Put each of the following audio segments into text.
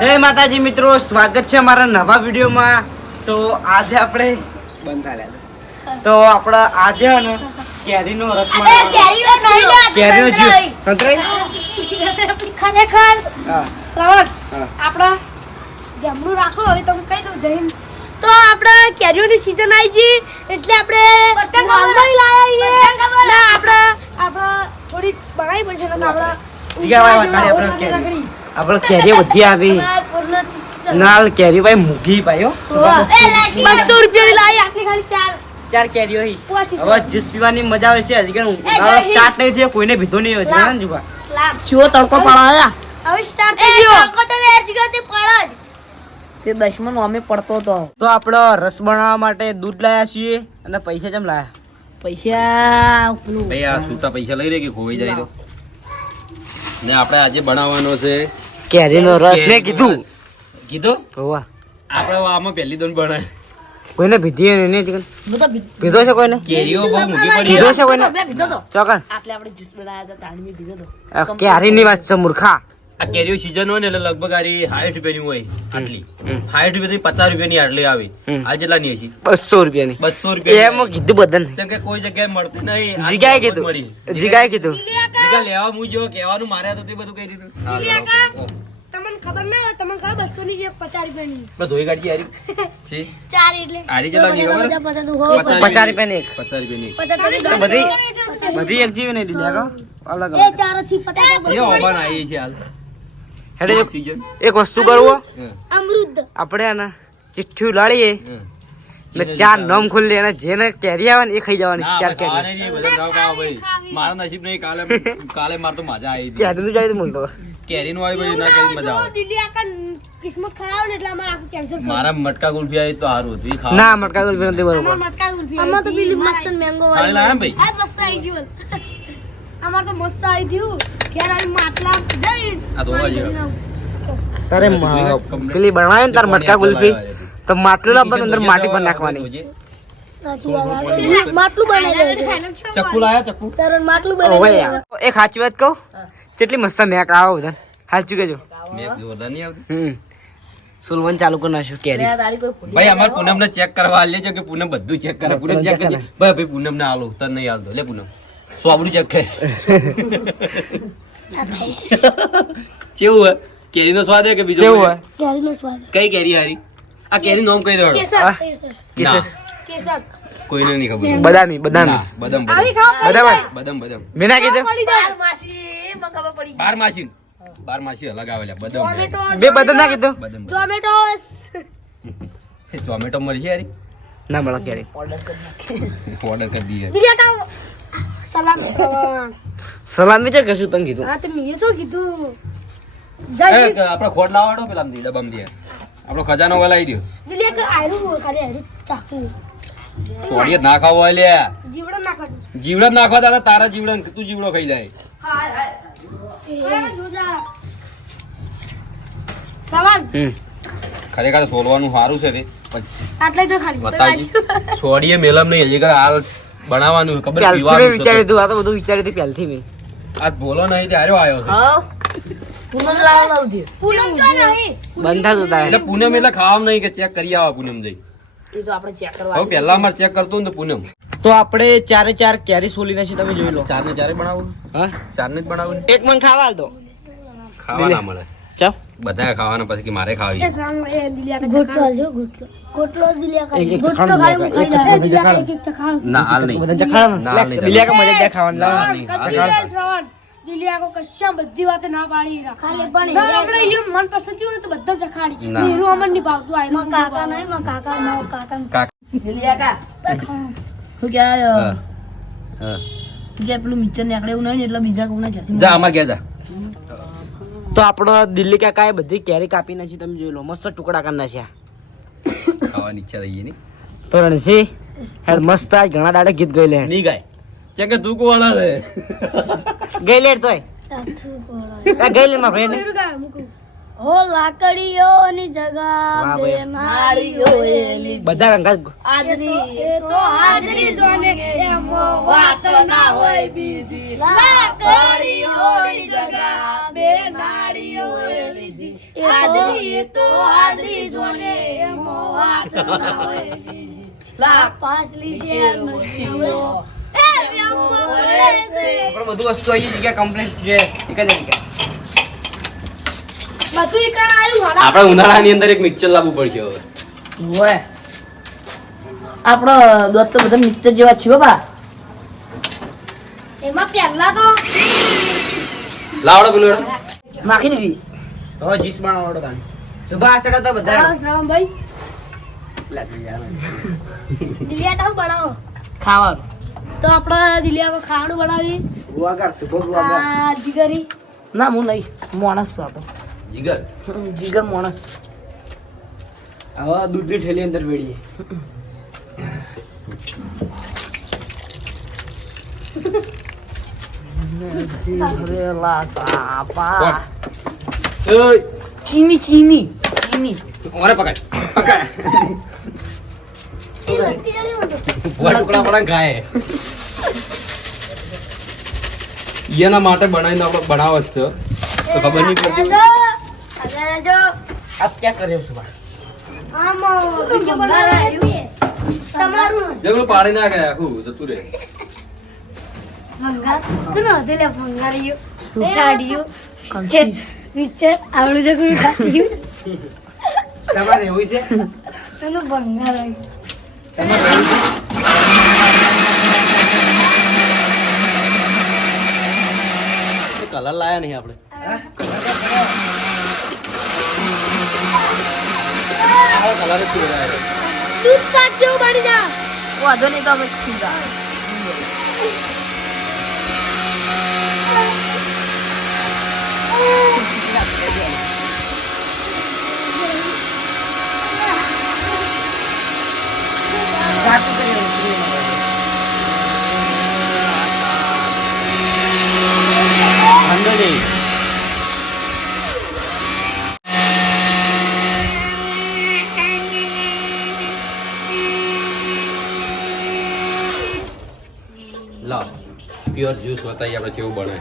જય માતાજી મિત્રો સ્વાગત છે અમારા નવા વિડીયોમાં. તો આજે આપણે બંધ તો આપણે આજે ને કેરીનો રસ કેરીનો જ્યુસ. સંતરાઈ? ખરેખર શ્રાવણ. આપણા જમણું રાખો હવે તમે કહી દઉં જઈને તો આપણે કેરીઓની સીઝન આવી ગઈ એટલે આપણે માલદોઈ લાયા છીએ. આપણા આપણે થોડી બનાવી પડશે આપણે આપણે કેરી આપણે કેરી બધી આવી. નાલ કેરી ભાઈ મૂકી ભાઈ હો. બસો રૂપિયાની લાવી આટલી ખાલી ચાર. ચાર કેરીઓ હી. હવે જ્યુસ પીવાની મજા આવે છે હજી કે સ્ટાર્ટ નહીં થયો કોઈને ભીતો નહીં હોય ને જુગા? જો તડકો પડાયા હવે સ્ટાર્ટ થઈ ગયો. તે દશમન અમે પડતો તો. તો આપણે રસ બનાવવા માટે દૂધ લાયા છીએ અને પૈસા કેમ લાયા? પૈસા ભાઈ આ સૂતા પૈસા લઈ રે કે ખોવાઈ જાય તો? ને આપણે આજે બનાવવાનો છે કેરીનો રસ ને કીધું. કીધું? હોવા. આપણે આમાં પહેલી દોન ભણાય. કોઈને ભીધી હોય નહીં ચિકન પીધો છે કોઈને? કેરીઓ બહુ મોટી પડી. પીધો છે કોઈને? પીધો તો. ચોકન. આટલે આપણે જ્યુસ બનાવ્યા હતા તાણમી પીધો તો. કેરીની વાત છે મૂર્ખા. આ કેરીઓ સીઝન હોય ને એટલે લગભગ આરી સાઠ રૂપિયાની હોય આટલી. સાઠ રૂપિયાથી પચાસ રૂપિયાની આટલી આવી. આ જેટલાની હશે બસો રૂપિયાની. બસો રૂપિયા એમાં કીધું બધાને. કે કોઈ જગ્યાએ મળતી નહીં. આ જીગાએ કીધું. મળી. જીગાએ કીધું. જીગા લેવા હું જો કહેવાનું મારે તો તે બધું કહી દીધું. તમને ખબર ના હોય તમને ખબર બસો ની એક પચાસ રૂપિયાની. બસ ધોઈ કાઢી હારી ચાર એટલે. હારી જેટલાની ખબર? પચાસ રૂપિયાની એક. પચાસ રૂપિયાની બધી બધી એક જેવી નહીં દીધી અલગ અલગ. એ ઓબાન આવી છે હાલ. હેડે એક વસ્તુ કરવો. અમૃત. આપણે આના ચિઠ્ઠી લાડીએ. ને ચાર નોમ ખોલી અને જેને કેરી આવે ને એ ખાઈ જવાની ચાર કેરી. મારા નસીબ નહીં કાલે કાલે માર તો મજા આવી કેરી નું જાય તો કેરી નું આવી ભાઈ ના કરી મજા આવે. દિલ્હી આકા કિસ્મત ખરાબ ને એટલે અમાર આખું કેન્સલ મારા મટકા ગુલફી આવી તો સારું હતું એ ખાવા ના મટકા ગુલફી નથી બરોબર. મટકા ગુલફી અમાર તો પેલી મસ્ત મેંગો વાળી લાયા ભાઈ? આ મસ્ત આવી ગયું. અમાર તો મસ્ત આવી થયું. ઘેર આવી માટલા જઈ. આ તો તારે પેલી બનાવે ને તાર મટકા ગુલ્ફી તો માટલું પણ અંદર માટી પણ નાખવાની. માટલું બનાવી ચક્કુ લાયા ચક્કુ માટલું ઓવે યાર. એક સાચી વાત કહું? કેટલી મસ્ત મેક આવો બધા સાચું કેજો સુલવન ચાલુ કરી નાખ્યું કેરી. ભાઈ અમાર પૂનમ ને ચેક કરવા લેજો કે પૂનમ બધું ચેક કરે પૂનમ ચેક કરે. ભાઈ પૂનમ ને આલો તને નહીં આલતો લે પૂનમ. સોબડું ચેક કરે કેવું હે? કેરી નો સ્વાદ હે કે બીજો કેવું કોઈ? હોય કેરીનો સ્વાદ. કઈ કેરી હારી? આ કેરી નોમ કઈ દો કેસર. કેસર. કેસર. કોઈને નહીં ખબર. બદામી બદામી. બદામ આવી બદામ. ખાવ બદામ બદામ. મેના ના કીધું જાય. માસી મને પડી બાર માસી. બાર માસી અલગ આવેલા બદામ બે બદામ ના કીધું. ટોમેટો ટોમેટો મળી છે હારી ના મળે ક્યારે ઓર્ડર કરી દઈએ. બીજા આકા સલામ. સલામી છે કશું તને કીધું. હા તે મેં શું કીધું? કે આપણે ખોટ લાવવાનો પેલા ડબ્બામાં દે. આપણો ખજાનો વલાઈ દો દિલ્હી આકા આયરું ખાલી આયરું ચાકુ છોડીએ જ ના ખાવો લે જીવડો નાખો જીવડો નાખવા દાદા તારા જીવડો તું જીવડો ખાઈ જાય. સવાલ? ખરેખર સોલવાનું સારું છે તે. આટલે તો ખાલી. છોડીએ મેલમ નહીં હજી હાલ બનાવવાનું ખબર પહેલથી વિચાર્યું હતું આ તો બધું વિચાર્યું હતું પહેલથી મેં. આ બોલો નહીં ત્યારે આવ્યો છે. પૂનમ લાવવા લાવજે પૂનમ તો નહીં? બંધા તો એટલે પૂનમ એટલે ખાવા નહીં કે ચેક કરી આવા પૂનમ જઈ. એ તો આપણે ચેક કરવા હવે પહેલા અમારે ચેક કરતો ને તો પૂનમ. તો આપણે ચારે ચાર કેરી સોલી છે તમે જોઈ લો. ચાર ને ચારે બનાવું? હા? ચાર ને જ બનાવું? એક મન ખાવા દો. ખાવા ના મળે. ચાલ. બધા ખાવાના પછી કે મારે ખાવી. એ એ ગોટલો ગોટલો. ગોટલો એક- ગોટલો હું ખાઈ ના હાલ નહીં. બધા ચખાડો ના, ને કા મજા જ ખાવાનું? લાવો નહીં, કદી રે શ્રવણ દિલ્હી આકો કશા બધી વાતે ના પાડી ખાલી પણ આપણે ઈ મન પસંદ હોય તો બધા ચખાડી. ના. અમનની ભાવતું આય મો કાકા નહીં મો કાકા મો કાકા કાક. કે હા. હા. પેલું મિક્સર નીકળે એવું નહીં એટલે બીજા કોકના ઘેરથી જા અમાર ઘેર જા. તો આપણો દિલ્હી કાકાએ બધી કેરી કાપી નાખી તમે જોઈ લો મસ્ત ટુકડા કરી નાખ્યા. ખાવાની ઈચ્છા થઈ ગઈ ની? તો રણસી હેડ મસ્ત આજ ઘણા દાડે ગીત ગઈ લે. નહીં ગાય. ચેક કે તું કોવાળા રે ગઈ લે તોય. ગઈ લે માં ફ્રેન્ડ મુકુ હો લાકડીઓની જગા ભાઈ. એલી બધા એ તો હાજરી જોને. એમો વાતો ના હોય બીજી. લાકડીઓની જગા બે તો આદરી જોડે મોહાત ના હોય લા પાસલી છે. એ પડે બધું વસ્તુ જગ્યા કમ્પ્લીટ છે. એક જ જગ્યા બધું ઈ આવ્યું આપણે ઉનાળાની અંદર એક મિક્સર લાવવું પડશે હવે. ઓય. આપણો દોસ્ત તો બધા મિક્સર જેવા છે બા. એમાં પહેલા તો. લાવડો પેલું. નાખી દીધી. હવે જીસ બનાવો ઓડો તાન સુભા આસડા તો બધા દિલિયા તો બનાવો. ખાવાનું. તો આપણે દિલિયા કો ખાવાનું બનાવી ગુઆગર શુભ ગુઆગર આ જીગરી ના હું નહીં. માણસ હતો. જીગર. જીગર માણસ. આવા દૂધની થેલી અંદર વેડીએ ચીમી ચીમી ચીમી ઓરે પકડ. પકડ. ટુકડા પડે ખાય. એના માટે બનાવીને આપણે બનાવ છે. તો ખબર નહીં પડતી. આપ ક્યાં કર્યો સુભા તમારું જે પેલું પાડી ના ગયા આખું જતું રહે ભંગાર કોનો હતો લે ભંગારીયો કાઢ્યું છે વિચાર આવડું છે કોણ કાઢ્યું તમારે એવું છે એનું ભંગાર આવ્યું કલર લાયા નહીં આપણે કલર જ પીવડાયો. દૂધ પાક જેવું બની જા. વાંધો નહીં તો અમે પીધા વાંધો નહીં લાવ પ્યોર જ્યુસ બતાવીએ આપણે કેવું બને.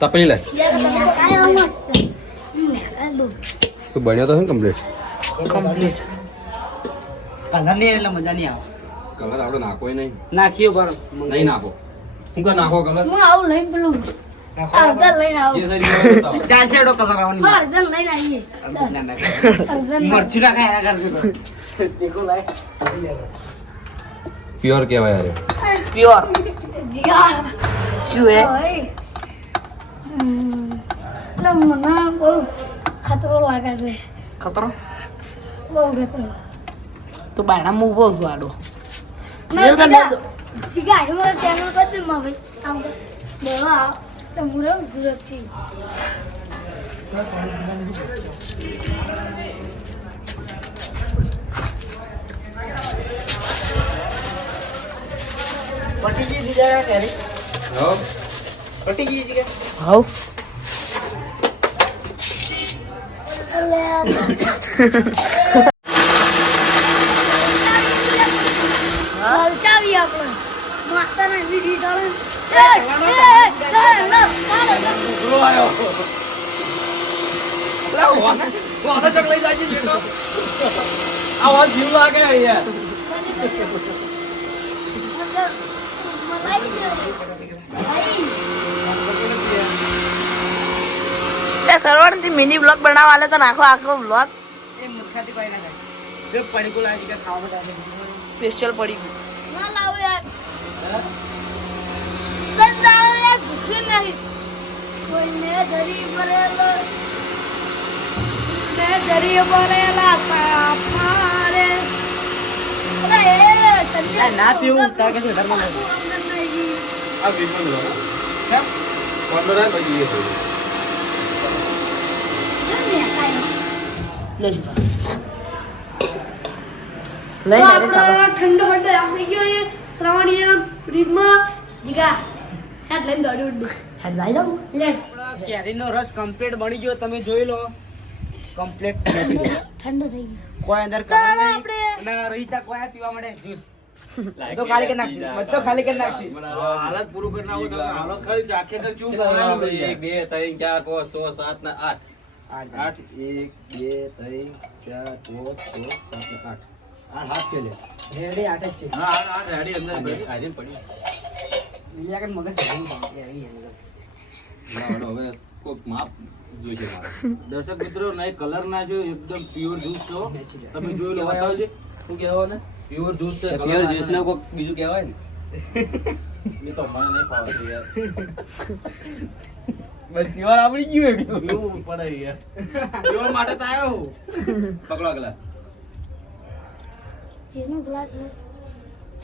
તપણી લે. તો બન્યો તો છે કમ્પ્લીટ કમ્પ્લીટ કલર નહીં એટલે મજા નહીં આવે. કલર આપણે નાખો નહીં. નાખ્યો પર નહીં નાખો. હું કા નાખો કલર હું આવું લઈ પેલું અડધા લઈને આવું. સરી કલર બતાવો. ચાલશે એડો કલર આવવાની. અડધા લઈને આવીએ. ના, મરચું એના લાય પ્યોર કહેવાય અરે પ્યોર શું હે. એટલે મને બહુ ખતરો લાગે એટલે ખતરો? બહુ ખતરો. તો બાયણા ઊભો છું આડો ના, એવું તમે- જીગા, જીગા, હારું મને ચેનલ પર દે માં ભાઈ. આમ કર. બોલા, એટલે મુરમ સુરતથી. પટી ગઈ બીજા કેરી હા. પટીજી કે હાઉ હલચાવી આપણે. માતાના વિધિ ચાલે. એ, એ, એ, ચાલે, લો, ચાલે, લો. છોકરો આવ્યો લા વાના વાના ચક લઈ જાય છે આ વાત જીવ લાગે યાર મતલબ, મલાઈ ગયો. સરવણથી મિની બ્લોગ બનાવવા આલે તો નાખો આખો બ્લોગ એ મૂર્ખાથી પાઈ ના ખાય જો પડીકું લાગે કે ખાવા માટે સ્પેશિયલ પડી ગયું ના લાવો યાર. કંટાળો યાર, ભૂખ્યું નહીં. કોઈને ધરી ભરેલો ને ધરી ભરેલા સાપા રે. ના પીવું તારે કે આ વિમલ લો કેમ? એ લઈ આપણે ઠંડો ઠંડો ગયો એ શ્રાવણીય ફ્રીજમાં જીગા હેડ લઈને દોડી ઉડ હેડ લાઈ દઉં લેટ કેરીનો રસ કમ્પ્લીટ બની ગયો તમે જોઈ લો કમ્પ્લીટ ઠંડો થઈ ગયો કોઈ અંદર આપણે- અને રોહિતા કોઈ પીવા મળે જ્યુસ બધો ખાલી કરી નાખશે. બધો ખાલી કરી નાખશે. હાલત પૂરું કરી નાખો તમે. હાલત ખરી ચાખે તો ચૂપ કેટલા બનાવ્યું બનાવ્યું? એક બે ત્રણ ચાર પાંચ છ સાત ને આઠ. આઠ. એક બે ત્રણ ચાર પાંચ છ સાત ને આઠ. આઠ હાથ કે લે. રેડી આઠ જ છે. હા આઠ આઠ રેડી અંદર પડી પડી. બીજા કાંઈ મગજ સગવડ પાડે, એવી એમ. ના, હવે હવે કોક માપ જોઈશે દર્શક મિત્રો નહીં કલર ના જોયો એકદમ પ્યોર જ્યુસ છો. તમે જોઈ લો બતાવજો. શું કહેવાય ને પ્યોર જ્યુસ છે પ્યોર જ્યુસ ને કોક બીજું કહેવાય ને. એ તો મને નહીં ફાવતું યાર. બસ પ્યોર આવડી ગયું એવું પડે યાર. પ્યોર માટે તો આવ્યો હું. પકડો ગ્લાસ જેનો ગ્લાસ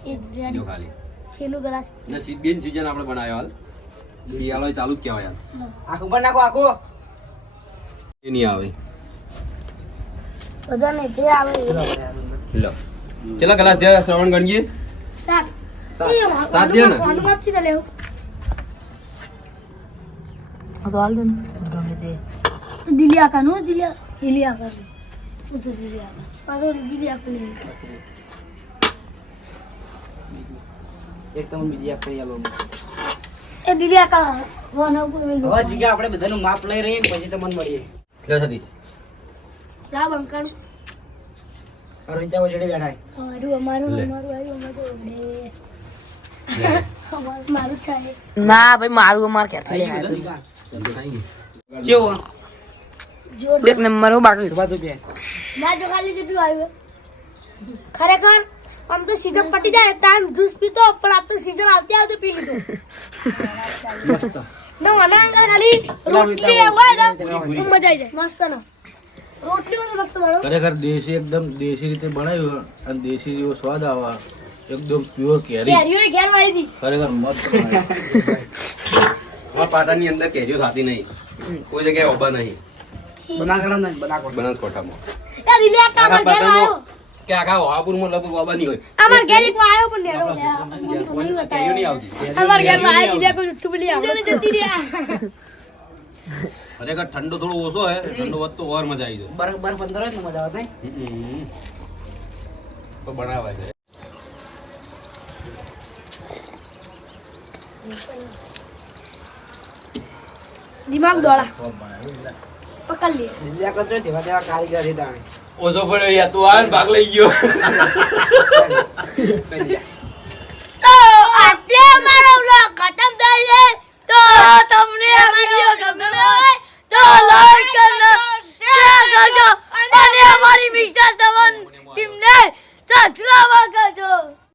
એ રેડી ખાલી. જેનો ગ્લાસ ને બેન સીઝન આપણે બનાવ્યો હાલ. શિયાળો ચાલુ જ કહેવાય હાલ. આખું ઉપર નાખો આખું. એ નહીં આવે. બધાને જે આવે એ લો. કેટલા ગ્લાસ થયા શ્રવણ ગણીએ સાત. સાત. એ ને. વાનું આપછી તો લેવું. આ તો હાલ દે ને. ગમે તે. દિલિયા કા દિલિયા દિલિયા કા ઉસે દિલિયા પાદો દિલિયા કો એક તમને બીજી આપણે એ દિલિયા કા વાનો કો હવે જીગા આપણે બધાનું માપ લઈ રહીએ પછી તમને મળીએ. લે સતીશ. લા બંકણ અરવિંદા વજડે બેઠા છે. અમારું અમારું અમારું આવ્યું અમારું મારું ચાલે ના ભાઈ મારું અમાર ગયું ચેવો એક નંબર હું બાકી કે? ના જો ખાલી જેટલું આવ્યું. ખરેખર આમ તો સીઝન પટી જાય ટાઈમ જ્યુસ પીતો પણ આ તો સીઝન આવતી આવતી પી લીધું. મસ્ત. ના મને ખાલી રોટલી હોય. ને મજા આવી જાય. મસ્ત ને ખરેખર દેશી એકદમ દેશી રીતે બનાવ્યું અને દેશી જેવો સ્વાદ આવે એકદમ પ્યોર કેરી. ખરેખર મસ્ત આ પાટાની અંદર કેરીઓ થતી નહીં. કોઈ જગ્યાએ ઓબા નહીં. બનાસકાંઠા નહીં, બનાસકાંઠામાં. કે આખા લગભગ ઓબા નહીં હોય. અમાર ઘેર એક આવ્યો પણ નેડો નહીં કેરીઓ નહીં બતાવ્યો આવતી. અમાર ઘેરમાં આવી દિલે કોઈ જુઠ્ઠું બોલી જતી રહ્યા. ખરેખર ઠંડો થોડો ઓછો હે ઠંડો વધતો ઓર મજા આવી જાય. બરફ બરફ અંદર હોય ને મજા આવે તો બનાવે છે. દિમાગ દોડા. પકડ લે. બીજા કચરો તેવા તેવા કારીગર હતા. ઓછો પડ્યો યાર તું આ ભાગ લઈ ગયો.